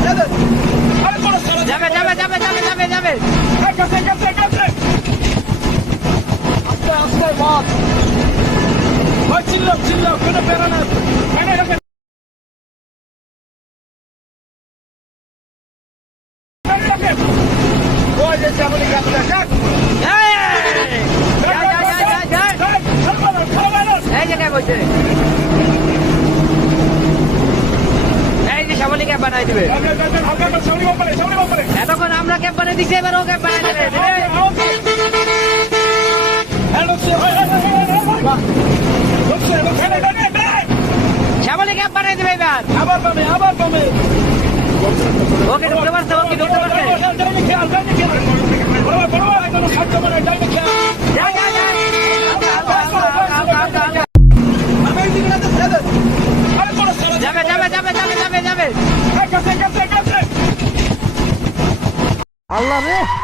যাবে যাবে যাবে যাবে যাবে যাবে আস্তে আস্তে বাদ ভাই চিল্লাও কোনো বেড়া না ওই যে শ্যামলী গাছটা যাক এই যে ক্যাব হচ্ছে এই যে শ্যামলী ক্যাব বানাই দিবে এতক্ষণ আমরা ক্যাব বানিয়ে দিচ্ছি এবার ও ক্যাব বানাই দেবে শ্যামলী ক্যাব বানাই দেবে এবার আবার পাবে ওকে ঢুকতে পারছে ওকে ঢুকতে পারছে যাবে যাবে যাবে যাবে যাবে যাবে আল্লাহ রে